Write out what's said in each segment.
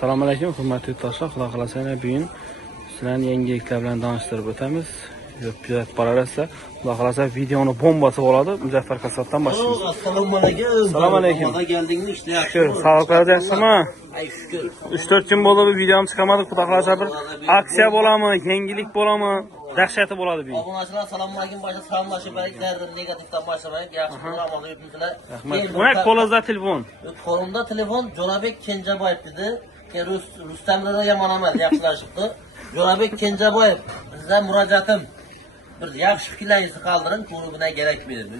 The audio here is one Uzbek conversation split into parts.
Assalomu alaykum, hurmatli yurtdoshlar. Xudo xolasa bugun sizlarni yangi yigitlar bilan tanishtirib o'tamiz. Yo'q, borarsa, xudo xolasa videoni bombasi bo'ladi. Muzaffar Kasabdan boshlaymiz. Assalomu alaykum. Assalomu alaykum. Nima geldingmi ishda yaxshi? Shukr, sog'liqlar yaxshimi? Ay shukr. 3-4 kun bo'ldi bu videomiz chiqmadi. Xudo xolasa bir aksiya bo'ladimi, yangilik bo'ladimi? Dahshati bo'ladi bu. Obunachilar assalomu alaykum. Başta salomlashib beriklar, negativdan boshlaylik. Yaxshi bo'ladi, yurtingizlar. Rahmat. Buna qo'lingizda telefon. Qo'limda telefon Jo'rabek Kenjaboyev dedi. Rustamlarga yomon emas, yaxshilashibdi. Jo'rabek Kenjaboyev, bizdan murojaatim. Bir yaxshi fikrlaringizni qoldiring, klubuna kerak berdi.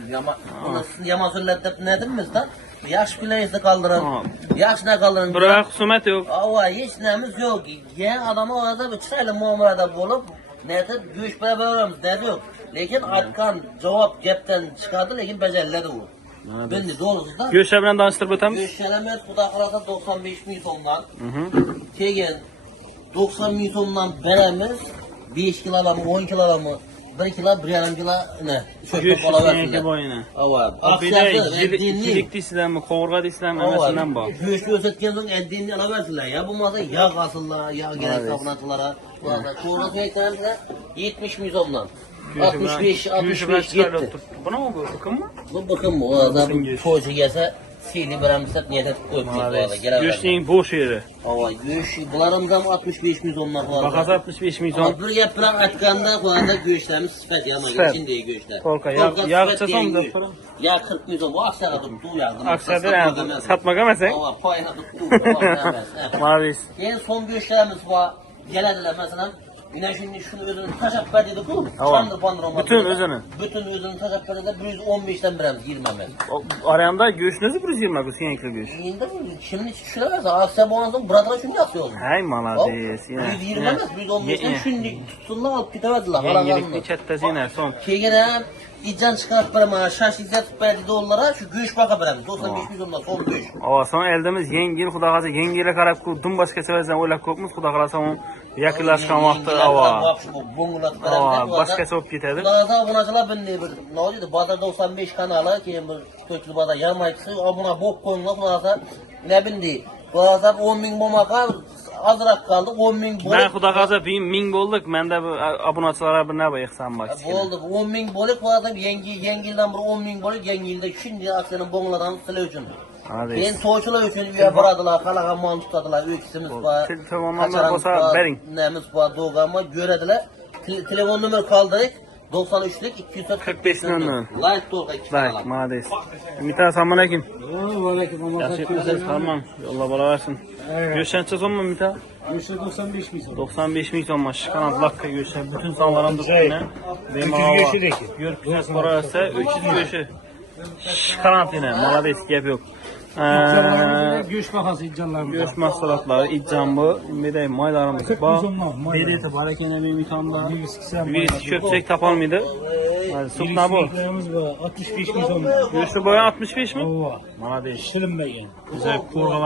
Buni sizni yomon so'zlab deb nedimizda? Yaxshi fikrlaringizni qoldiring. Yaxshina qoldiring. Biroq husumat yo'q. Ava, hech naramiz yo'q. Yan odamlar orasida bir chiroyli muomalada bo'lib, netib go'sht beraveramiz, dedi yo'q. Lekin aytgan javob gapdan chiqadi, lekin bajariladi u. Bindi to'g'risida. Go'shtlar bilan tanishtirib o'tamiz. Go'shtlarimiz xudo xolasa 95 ming so'mdan. Keyin 90 ming so'mdan beramiz. 5 kilolarmi, 10 kilolarmi, 1 kilo, 1,5 kilo ne? Sho'rpa qolaversin. Ava, yirik deysizlarmi, qovurg'a deysizlarmi, hammasidan bor. Go'sht o'satgan so'ng addinni olaversinlar. Ya bo'lmasa yog' olsinlar, yog' kerak obunachilar. Qovurg'a so'yayotganlar 70 ming so'mdan. 65, 65 yetti. Bu nima bu? Biqinmi? Bu biqin bu. Adam to'ychi kelsa, siyli beramiz deb niyat etib qo'yibdi. Go'shtning bo'sh yeri. Ava, go'sht bularimiz ham 65 ming so'mdan qo'yadi. Bahasi 65 ming so'm. Bir gap bilan aytganda qo'yanda go'shtlarimiz sifat yamagan, shunday go'shtlar. Polka, yog'cha so'mda. Ya 40 ming so'm, bu aksiyada turibdi u yoqda. Aksiyada satmaganmasang? Ava, poyana turibdi. Ma'lum. Keyin so'm go'shtlarimiz bor. Keladilar masalan, yine şimdi şunu özünü taşap verdi bu. Bütün özünü. Bütün özünü taşap verdi 115'ten birimiz 20 metre. Arayanda göğüşünüzü 120 bu sinek göğüş. Şimdi şimdi şuraya da aksa boğazın buradan şunu yapıyor. Hay malades. 120 metre 115'ten şimdi tutsunlar alıp gideverdiler. Yengelikli çettesine son. Kegene İcan çıkarıp bana şaş izletip verdi dolara şu göğüş baka verdi. 95 milyonda son göğüş. Ava son eldimiz yengil xudo xolasa yengile qarab dum boshqa seversan o'ylab ko'pmiz xudo xolasa yaqinlashgan vaqtda ava boshqacha bo'lib ketadi. Xudoda obunachilar bunday bir nima deydi? Bozor 95 kanali, keyin bir to'kli bozor yarmaytisi obuna bo'lib qo'yinglar xudoda. Ne bindi? Bozor 10 ming bo'lmaqa azroq qoldi 10 ming bo'lib. Men xudo xolasa 1000 bo'ldik. Menda bu obunachilarga bir nima yig'sam bor. Bo'ldi 10 ming bo'lib xudoda yangi yildan bir 10 ming bo'lib yangi yilda shunday aksiyani bo'ngladan sizlar uchun. Keyin to'ychilar uchun uya boradilar, qalagan mol tutadilar, o'kisimiz bor. Telefonlar bo'lsa bering. Nemiz bor, do'g'anma ko'radilar. Telefon nomer qoldirik. 93lik 245 00. Like to'g'ri. Like, malades. Umita assalomu alaykum. Va alaykum assalom. Yaxshi ko'rsangiz tamam. Yo'lla bo'laversin. Go'shtcha so'mmi Umita? Go'sht 95 ming so'm. 95 ming so'm kanat lakka go'sht. Bütün sonlar ham turibdi. Bemalol go'shtdeki. Yurib borarsa 300 go'sht. Karantina, malades gap yo'q. Go'sht bahası iccanlarımız. Go'sht mahsulotlari, ijjon bu, bunday moylarimiz bor. Dedi barakana bir mitonda. Virus ko'pchilik topolmaydi. Sutna bu. 65 ming so'm. Go'shti bo'yi 65 mi? Ova. Malades. Shilinmagan. Güzel, qo'rg'alan